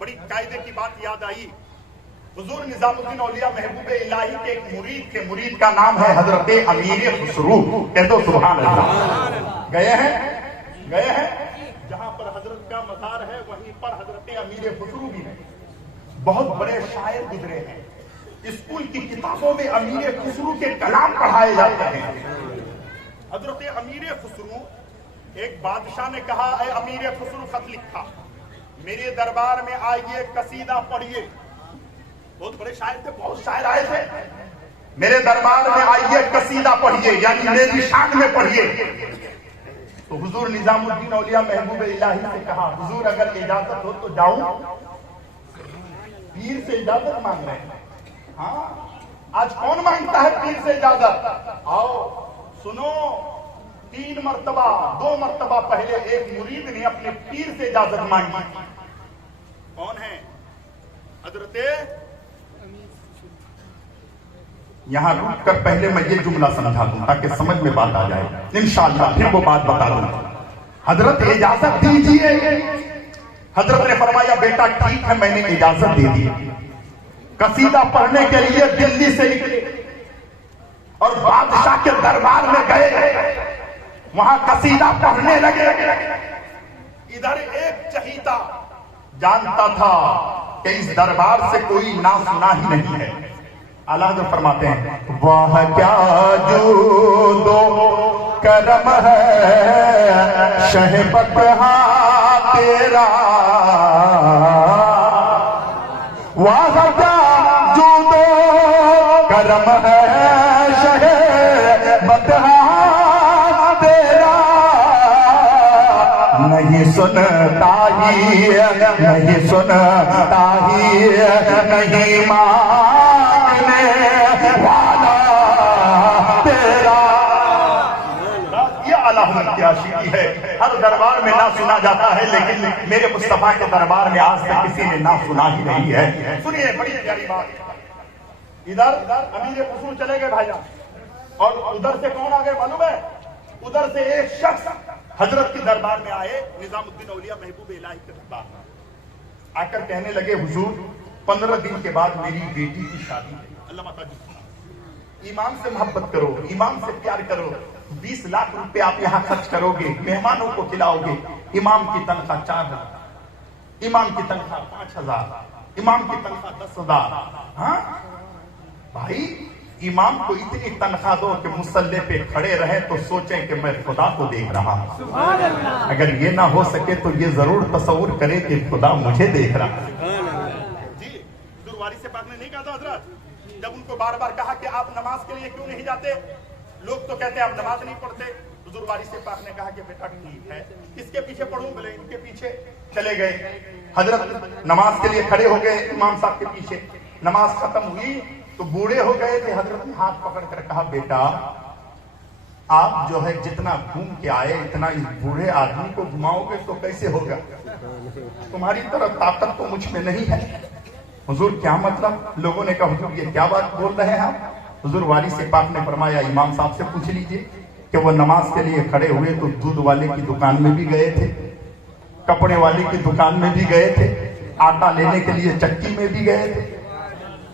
बड़ी कायदे की बात याद आई। हुजूर निजामुद्दीन औलिया महबूब इलाही के एक मुरीद थे, मुरीद का नाम है हजरत अमीर खुसरू। कह दो सुभान अल्लाह। गए हैं जहां पर हजरत का मज़ार है वहीं पर हजरत अमीर खुसरू भी है। बहुत बड़े शायर गुजरे हैं। स्कूल की किताबों में अमीर खुसरू के कलाम पढ़ाए जाते हैं। हजरत अमीर खुसरू, एक बादशाह ने कहा, है अमीर खुसरू खत लिखा, मेरे दरबार में आइए, कसीदा पढ़िए। बहुत बड़े शायर थे, बहुत शायर आए थे। मेरे दरबार में आइए, कसीदा पढ़िए, यानी मेरी शान में पढ़िए। तो हुजूर निजामुद्दीन औलिया महबूब इलाही से कहा, हुजूर अगर इजाजत हो तो जाऊं। पीर से इजाजत मांग रहे हैं। हाँ, आज कौन मांगता है पीर से इजाजत? आओ सुनो, 3 मर्तबा 2 मर्तबा पहले एक मुरीद ने अपने पीर से इजाजत मांगी। कौन है? हजरते। यहां रुक कर पहले मैं ये जुमला समझा दूं ताकि समझ में बात आ जाए। इंशाअल्लाह फिर वो बात बता दूं। हजरत इजाजत दीजिए। हजरत ने फरमाया, बेटा ठीक है, मैंने इजाजत दे दी। कसीदा पढ़ने के लिए दिल्ली से निकले और बादशाह के दरबार में गए। वहां कसीदा पढ़ने लगे। इधर एक चहीता जानता था कि इस दरबार से कोई ना सुना ही नहीं है। अल्लाह जो फरमाते हैं, वाह क्या जूदो करम है शहबत तेरा, वाह क्या जूदो करम है शहबत तेरा, नहीं सुनता ही नहीं मांगने वाला तेरा। ये अल्लाह की आशिकी है। हर दरबार में ना सुना जाता है, लेकिन मेरे मुस्तफा के दरबार में आज तक किसी ने ना सुना ही नहीं है। सुनिए बड़ी प्यारी बात। इधर अमीर खुसरू चले गए भाईजान, और उधर से कौन आ गए मालूम है? उधर से एक शख्स हजरत के दरबार में आए, निजामुद्दीन औलिया महबूब इलाही के दरबार में आकर कहने लगे, हुजूर 15 दिन के बाद मेरी बेटी की शादी है। अल्लाह माता जी, इमाम से मोहब्बत करो, इमाम से प्यार करो। 20 लाख रुपए आप यहाँ खर्च करोगे, मेहमानों को खिलाओगे। इमाम की तनख्वाह 4,000, इमाम की तनख्वाह 5,000, इमाम की तनख्वाह 10,000। हाँ भाई, इमाम को इतनी तनख्वाह दो कि मुसल्ले पे खड़े रहे तो सोचें कि मैं खुदा को देख रहा हूं। अगर ये ना हो सके तो ये जरूर तसव्वुर करे कि खुदा मुझे देख रहा है। जी, दुरवारी से पाक ने नहीं कहा था हजरत, जब उनको बार बार कहा कि आप नमाज के लिए क्यों नहीं जाते? लोग तो कहते आप नमाज नहीं पढ़ते। दुरवारी से पाक ने कहा कि बेटा ठीक है, किसके पीछे पढ़ूं? बोले इनके पीछे। चले गए, हजरत नमाज के लिए खड़े हो गए इमाम साहब के पीछे। नमाज खत्म हुई तो बूढ़े हो गए थे। हजरत ने हाथ पकड़ कर कहा, बेटा आप जो है जितना घूम के आए इतना इस बूढ़े आदमी को घुमाओगे तो कैसे होगा? तुम्हारी तरफ ताकत तो मुझ में नहीं है। हुजूर क्या मतलब? लोगों ने कहा, हुजूर ये क्या बात बोल रहे हैं आप? हुजूर वारी से पाक ने फरमाया, इमाम साहब से पूछ लीजिए कि वो नमाज के लिए खड़े हुए तो दूध वाले की दुकान में भी गए थे, कपड़े वाले की दुकान में भी गए थे, आटा लेने के लिए चक्की में भी गए थे,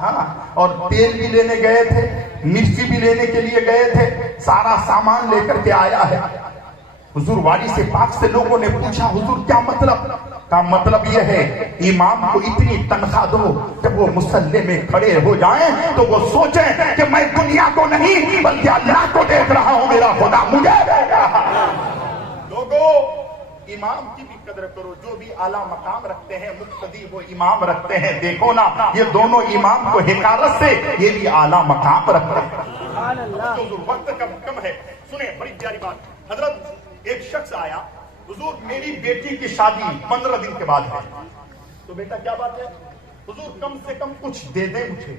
हाँ, और तेल भी लेने गए थे, मिर्ची भी लेने के लिए गए थे, सारा सामान लेकर के आया है। हुजूर वाली से पाक से लोगों ने पूछा, हुजूर क्या मतलब? का मतलब यह है, इमाम को इतनी तनख्वाह दो जब वो मुसल्ले में खड़े हो जाएं तो वो सोचें कि मैं दुनिया को नहीं बल्कि अल्लाह को देख रहा हूं, मेरा खुदा मुझे देख रहा है। लोगों, इमाम की भी कदर करो। जो भी आला मकाम रखते हैं, मुक्तदी वो इमाम रखते हैं। देखो ना, ये दोनों इमाम को हिकारत से ये भी आला मकाम रखते हैं। तो वक्त कम है। सुने बड़ी प्यारी बात। हजरत एक शख्स आया, हुजूर मेरी बेटी की शादी 15 दिन के बाद है। तो बेटा क्या बात है? हुजूर कम से कम कुछ दे दे मुझे,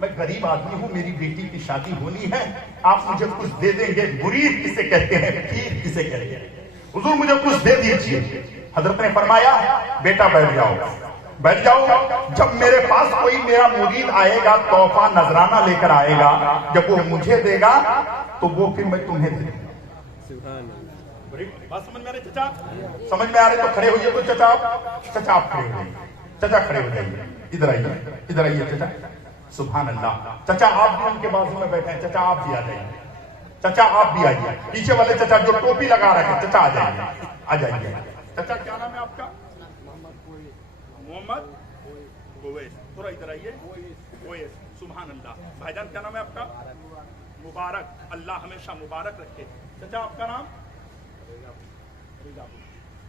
मैं गरीब आदमी हूं, मेरी बेटी की शादी होनी है, आप मुझे कुछ दे देंगे? मुरीद किसे कहते हैं, फकीर किसे कहते हैं? हुजूर मुझे कुछ दे दीजिए। हजरत ने फरमाया, बेटा बैठ जाओ, बैठ जाओ। जब मेरे पास कोई मेरा मुरीद आएगा, तोहफा नजराना लेकर आएगा, जब वो मुझे देगा तो वो फिर मैं तुम्हें दे दूंगा। बात समझ में आ रही चचा? समझ में आ रही तो खड़े होइए। तो चचा आप खड़े हो जाइए। चचा खड़े हो जाइए। इधर आइए, इधर आइए चचा। सुभान अल्लाह। चचा आप भी उनके बाजू में बैठे हैं, चचा आप भी आ जाइए। चचा आप भी आइए। पीछे वाले चचा जो टोपी लगा रखे, चचा आ जाइए, आ जाइए। चचा क्या नाम है आपका? मोहम्मद ओवैस। थोड़ा इधर आइए। ओवैस। सुभान अल्लाह। भाईजान क्या नाम है आपका? मुबारक। अल्लाह हमेशा मुबारक रखे। चचा आपका नाम?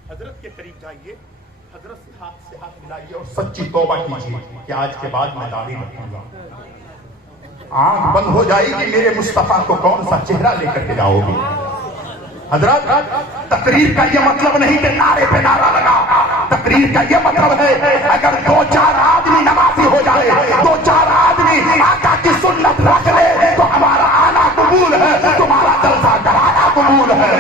हजरत के करीब जाइए, हजरत से हाथ मिलाइए और सच्ची तौबा कीजिए कि आज के बाद मैं दाढ़ी रखूंगा। आंख बंद हो जाएगी, मेरे मुस्तफा को कौन सा चेहरा लेकर के जाओगे? हजरत तकरीर का ये मतलब नहीं कि नारे पे नारा लगा। तकरीर का ये मतलब है अगर 2-4 आदमी नमाजी हो जाए, 2-4 आदमी आका की सुन्नत रख ले तो हमारा आना कबूल है, तुम्हारा जलसा कराना कबूल है।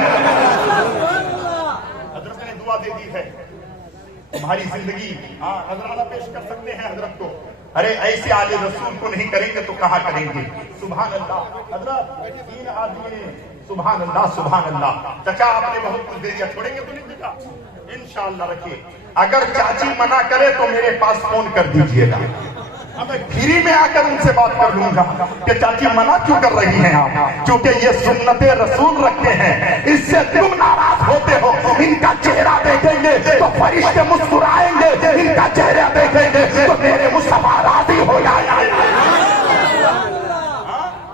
हजरत ने दुआ दे दी है तुम्हारी जिंदगी। हाँ नजराना पेश कर सकते हैं हजरत को। अरे ऐसे आले रसूल को नहीं करेंगे तो कहाँ करेंगे? सुभान अल्लाह। हजरत 3 आदमी ने सुभान अल्लाह, सुभान अल्लाह। चचा आपने बहुत कुछ दे दिया, छोड़ेंगे तो नहीं चचा? इंशाअल्लाह रखिए। अगर चाची मना करे तो मेरे पास फोन कर दीजिएगा, मैं फ्री में आकर उनसे बात कर लूंगा कि चाची मना क्यों कर रही हैं आप? क्योंकि ये सुन्नते रसूल रखते हैं, इससे तुम नाराज होते हो। इनका चेहरा देखेंगे तो फरिश्ते मुस्कुराएंगे, इनका चेहरा देखेंगे तो मेरे मुस्तफा राजी हो जाएंगे।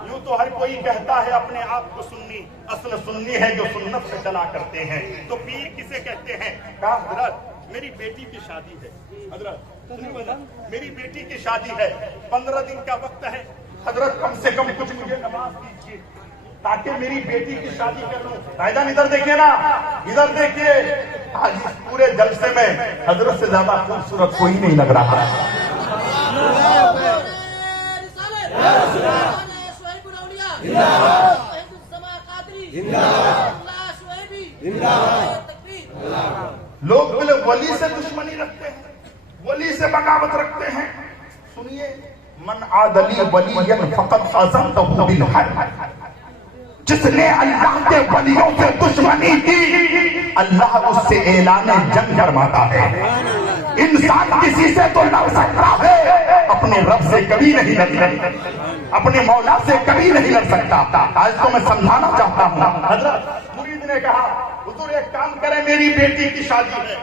यूं तो हर कोई कहता है अपने आप को सुन्नी, असल सुन्नी है जो सुन्नत से चला करते हैं। तो पीर किसे कहते हैं? कहा हजरत मेरी बेटी की शादी है। हजरत मेरी बेटी की शादी है, 15 दिन का वक्त है। हजरत कम से कम कुछ मुझे नमाज दीजिए ताकि मेरी बेटी की शादी कर लूं। भाईजान इधर देखिए ना, इधर देखिए। आज इस पूरे जलसे में हजरत से ज्यादा खूबसूरत कोई नहीं लग रहा है। लोग बोले वली से दुश्मनी रखते हैं, वली से बगावत रखते हैं। सुनिए, मन आदली वलियन फकत अज़मतहु बिल हर्ब। जिसने अल्लाह के वलियों से दुश्मनी की, अल्लाह उससे ऐलान जंग फरमाता है। इंसान किसी से तो लड़ सकता है, अपने रब से कभी नहीं लड़ सकता, अपने मौला से कभी नहीं लड़ सकता। आज तो मैं समझाना चाहता हूँ। हजरत मुरीद ने कहा हुजूर एक काम करें, मेरी बेटी की शादी है।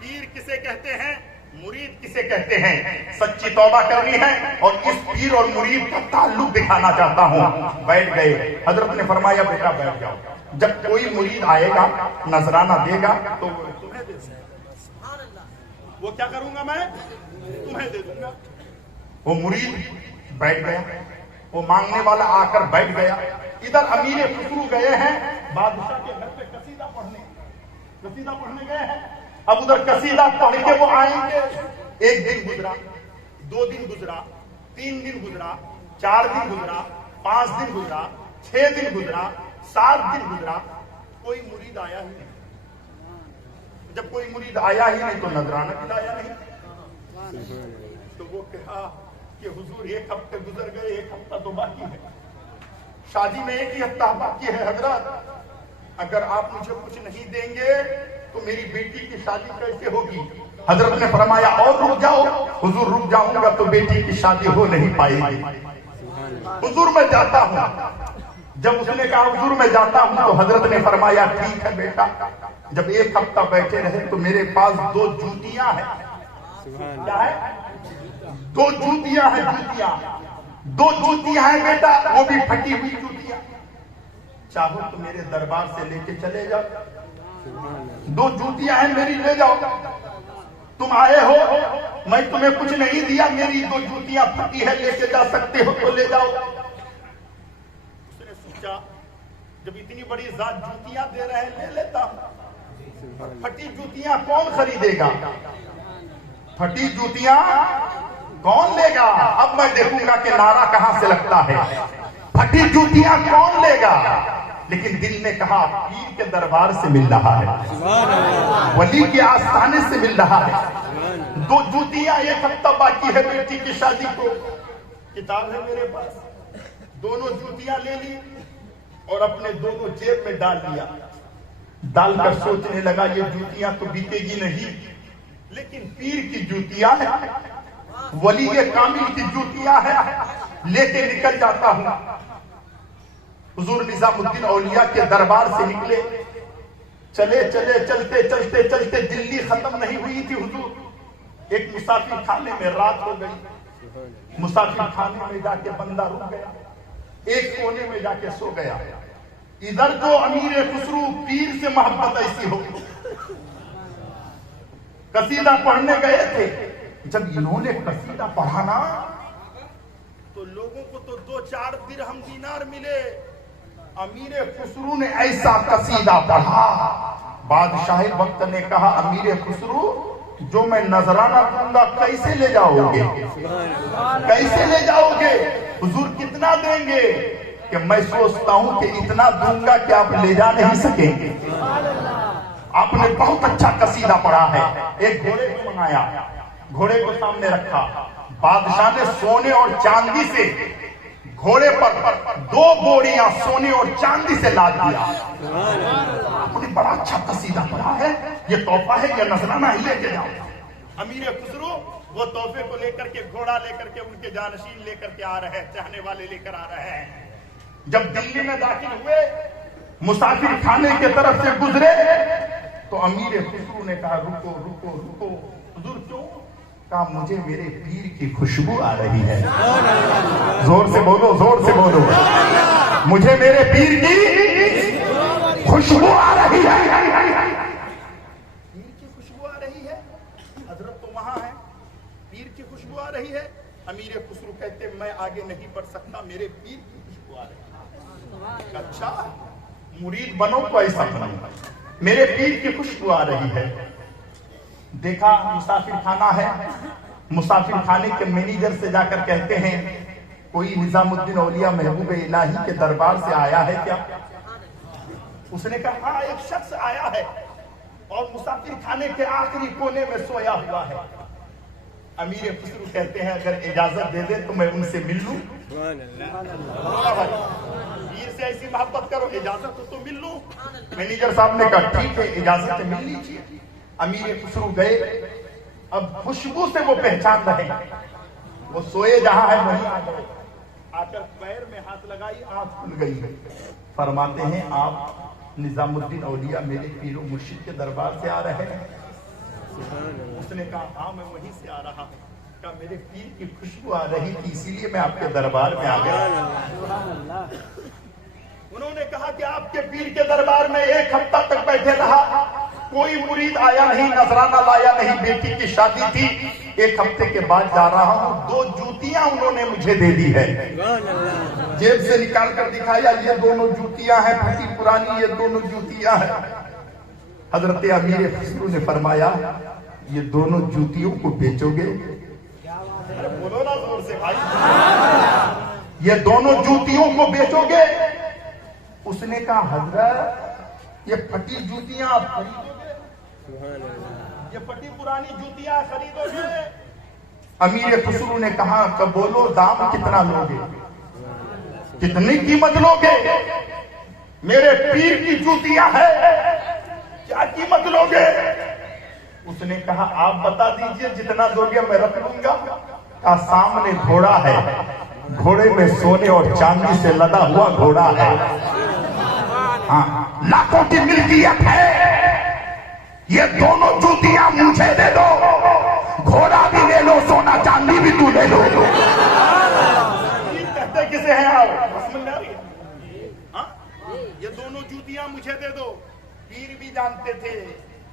पीर किसे कहते हैं? मुरीद किसे कहते हैं? सच्ची तौबा करनी है और इस पीर और मुरीद का ताल्लुक दिखाना चाहता हूँ। बैठ गए। हजरत ने फरमाया बेटा बैठ जाओ। जब कोई मुरीद आएगा नजराना देगा तो तुम्हें दे दूंगा। वो क्या करूंगा मैं? तुम्हें दे दूंगा। वो मुरीद बैठ गया, वो मांगने वाला आकर बैठ गया। इधर अमीर खुसरू गए हैं बादशाह के घर पे कसीदा पढ़ने गए हैं। अब उधर कसीदा पढ़ के वो आएंगे। 1 दिन गुजरा, 2 दिन गुजरा, 3 दिन गुजरा, 4 दिन गुजरा, 5 दिन गुजरा, 6 दिन गुजरा, 7 दिन गुजरा, कोई मुरीद आया ही नहीं। जब कोई मुरीद आया ही नहीं तो नजराना खिलाया नहीं। तो वो कहा कि हुजूर 1 हफ्ते गुजर गए, 1 हफ्ता तो बाकी है, शादी में 1 ही हफ्ता बाकी है। हजरत अगर आप मुझे कुछ नहीं देंगे तो मेरी बेटी की शादी कैसे होगी? हजरत ने फरमाया और रुक जाओ। हुजूर रुक जाऊंगा तो बेटी की शादी हो नहीं पाएगी। हुजूर मैं जाता हूँ। जब उसने कहा हुजूर मैं जाता हूँ तो हजरत ने फरमाया ठीक है बेटा, जब 1 हफ्ता बैठे रहे तो मेरे पास 2 जूतियां हैं। क्या है? 2 जूतियां हैं, जूतियां 2 जूतियां हैं बेटा, वो भी फटी हुई जूतियां। चाहो तो मेरे दरबार से लेके चले जाओ। 2 जूतियां हैं मेरी, ले जाओ। तुम आए हो, मैं तुम्हें कुछ नहीं दिया, मेरी 2 जूतियां फटी है, लेके जा सकते हो तो ले जाओ। उसने सोचा जब इतनी बड़ी जात जूतियां दे रहे हैं ले लेता हूं। फटी जूतियां कौन खरीदेगा? फटी जूतियां कौन लेगा? अब मैं देखूंगा कि नारा कहां से लगता है। फटी जूतियां कौन लेगा? लेकिन दिल ने कहा पीर के दरबार से मिल रहा है, वली के आस्थाने से मिल रहा है। 2 जूतियां 1 हफ्ता बाकी है बेटी की शादी को। किताब है मेरे पास, दोनों जूतियां ले ली और अपने दोनों जेब में डाल लिया। डालकर सोचने लगा ये जूतियां तो बिकेगी नहीं, लेकिन पीर की जूतियां हैं, वली कामिल की जूतियां हैं, लेके निकल जाता हूं। हुजूर निजामुद्दीन औलिया के दरबार से निकले, चले चले चलते चलते चलते दिल्ली खत्म नहीं हुई थी हुजूर। एक मुसाफिर खाने में रात हो गई। मुसाफिर खाने में जाके बंदा रुक गया, एक कोने में जाके सो गया। इधर जो अमीर खुसरू पीर से मोहब्बत ऐसी हो, कसीदा पढ़ने गए थे। जब इन्होंने कसीदा पढ़ा ना तो लोगों को तो 2-4 दिरहम दीनार मिले। अमीर खुसरू ने ऐसा कसीदा पढ़ा, बादशाह वक्त ने कहा अमीर खुसरू जो मैं नजराना दूंगा कैसे ले जाओगे, कैसे ले जाओगे? हुजूर कितना देंगे? कि मैं सोचता हूं कि इतना दूंगा कि आप ले जा नहीं सकेंगे। आपने बहुत अच्छा कसीदा पढ़ा है। एक घोड़े को मंगाया, घोड़े को सामने रखा, बादशाह ने सोने और चांदी से घोड़े पर 2 बोरियां सोने और चांदी से लाद दिया। आपने बड़ा अच्छा कसीदा पढ़ा है, ये तोहफा है, ये नजराना ही लेके जाओ। अमीर खुसरू वो तोहफे को लेकर के, घोड़ा लेकर के, उनके जानशीन लेकर के आ रहे हैं, चाहने वाले लेकर आ रहे हैं। जब दिल्ली में दाखिल हुए, मुसाफिर खाने के तरफ से गुजरे तो अमीर खुसरू ने कहा रुको रुको रुको। हुजूर क्यों? कहा मुझे मेरे पीर की खुशबू आ रही है। जोर से बोलो, जोर से बोलो, मुझे मेरे पीर की खुशबू आ रही है। पीर की खुशबू आ रही है, हजरत तो वहां है, पीर की खुशबू आ रही है। अमीर खुसरू कहते मैं आगे नहीं बढ़ सकता, मेरे पीर की खुशबू आ रही है। अच्छा मुरीद बनो तो ऐसा बनो, मेरे पीर की खुशबू आ रही है। देखा मुसाफिर खाना है, मुसाफिर खाने के मैनेजर से जाकर कहते हैं कोई निजामुद्दीन औलिया महबूब इलाही के दरबार से आया है क्या? उसने कहा हाँ एक शख्स आया है और मुसाफिर खाने के आखिरी कोने में सोया हुआ है। अमीर खुसरू कहते हैं अगर इजाजत दे दे तो मैं उनसे मिल लूं। पीर से ऐसी मोहब्बत करो, इजाजत तो मिल लूं। मैनेजर साहब ने कहा ठीक है इजाजत मिल लीजिए। अमीर खुसरू गए, अब खुशबू से वो पहचान रहे, वो सोए जहां है वहीं आ गए। आकर पैर में हाथ लगाई, आंख खुल गई। फरमाते हैं आप निजामुद्दीन औलिया मेरे पीरो मुर्शिद के दरबार से आ रहे हैं? उसने कहा हाँ मैं वहीं से आ रहा हूँ। कहा मेरे पीर की खुशबू आ रही थी इसीलिए मैं आपके दरबार में आ गया। उन्होंने कहा कि आपके पीर के दरबार में 1 हफ्ता तक बैठे रहा, कोई मुरीद आया नहीं, नजराना लाया नहीं, बेटी की शादी थी। 1 हफ्ते के बाद जा रहा हूँ, 2 जूतियां उन्होंने मुझे दे दी है। जेब से निकाल कर दिखाया ये दोनों जूतियां हैं, फटी पुरानी, ये दोनों जूतियां हैं। हजरत अमीर खुसरू ने फरमाया ये दोनों जूतियों को बेचोगे? बोलो ना जोर से भाई, ये दोनों जूतियों को बेचोगे? उसने कहा हजरत ये फटी जूतियां आप खरीदोगे, ये फटी पुरानी जूतियां खरीदोगे? अमीर खुसरू ने कहा कब बोलो दाम कितना लोगे, कितनी कीमत लोगे? मेरे पीर की जूतियां है, क्या कीमत लोगे? उसने कहा आप बता दीजिए जितना दोगे मैं रख लूंगा। का सामने घोड़ा है, घोड़े में सोने और चांदी से लदा हुआ घोड़ा है, हाँ लाखों की मिल्कियत है, ये दोनों जूतियां मुझे दे दो, घोड़ा भी ले लो, सोना चांदी भी तू ले लो। कहते किसे हैं आप? ये दोनों जूतियां मुझे दे दो। पीर भी जानते थे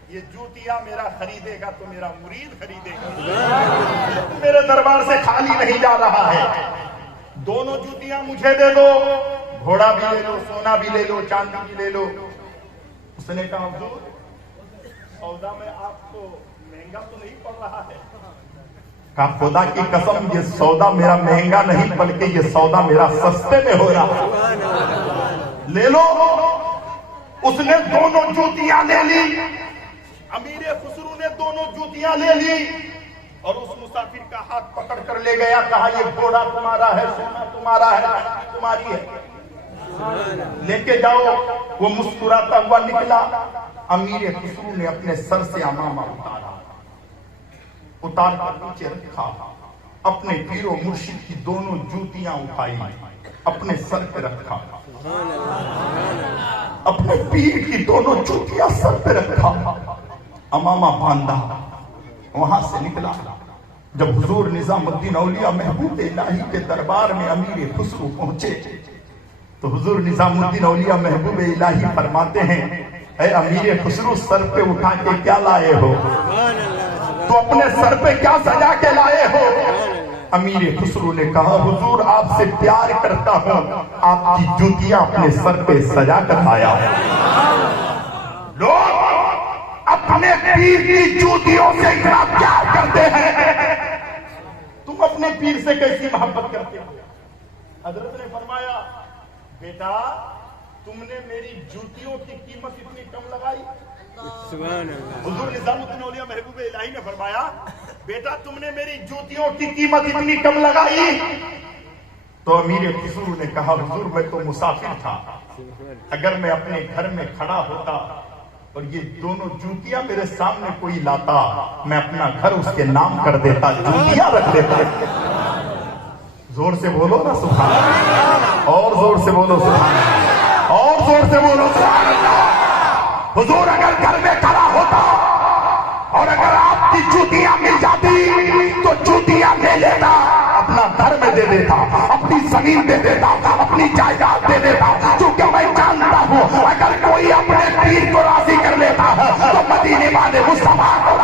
ये जूतियां मेरा खरीदेगा तो मेरा मुरीद खरीदेगा, मेरे दरबार से खाली नहीं जा रहा है। दोनों जूतियां मुझे दे दो, घोड़ा भी ले लो, सोना भी ले लो, चांदी भी ले लो। उसने कहा हुजूर सौदा में आपको महंगा तो नहीं पड़ रहा है? कहा खुदा की कसम ये सौदा मेरा महंगा नहीं बल्कि ये सौदा मेरा सस्ते में हो रहा है, ले लो। उसने दोनों जूतियां ले ली, अमीर खुसरू ने दोनों जूतियां ले ली और उस मुसाफिर का हाथ पकड़ कर ले गया। कहा ये घोड़ा तुम्हारा है, सोना तुम्हारा है, तुम्हारी है। लेके जाओ। वो मुस्कुराता हुआ निकला। अमीर खुसरू ने अपने सर से अमामा उतार कर नीचे रखा, अपने पीरो मुर्शिद की दोनों जूतियां उठाई, अपने सर पे रखा, अपने पीर की दोनों जूतियां सर पे रखा, अमामा बांधा, वहां से निकला। जब हुजूर निजामुद्दीन औलिया महबूब इलाही के दरबार में अमीर खुसरू पहुंचे तो हुजूर निजामुद्दीन औलिया महबूब इलाही फरमाते हैं, ऐ अमीर खुसरू, सर पे उठा के क्या लाए हो? तो अपने सर पे क्या सजा के लाए हो? अमीर खुसरू ने कहा, हुजूर आपसे प्यार करता हूं, आपकी जूतियां अपने सर पे सजा कर आया। लोग अपने पीर की जूतियों से इतना प्यार करते हैं, तुम अपने पीर से कैसी मोहब्बत करते हो? हजरत ने फरमाया, बेटा तुमने मेरी जूतियों की कीमत इतनी कम लगाई। हुजूर निजामुद्दीन औलिया महबूब इलाही ने फरमाया, बेटा तुमने मेरी जूतियों की कीमत इतनी कम लगाई। तो अमीर खुसरू ने कहा, हुजूर मैं तो मुसाफिर था, अगर मैं अपने घर में खड़ा होता और ये दोनों जूतियां मेरे सामने कोई लाता, मैं अपना घर उसके नाम कर देता, जूतियां रख देता। जोर से बोलो ना सुभान अल्लाह, और जोर से बोलो सुभान अल्लाह, और जोर से बोलो सुभान अल्लाह। हुजूर अगर घर में खड़ा होता और अगर आपकी जूतियां मिल जाती तो जूतियां ले लेता, अपना घर में दे देता, अपनी जमीन दे देता, अपनी जायदाद दे देता, क्योंकि मैं जानता हूं अगर कोई अपने पीर को राजी कर लेता है तो मदीने वाले मुस्तफा को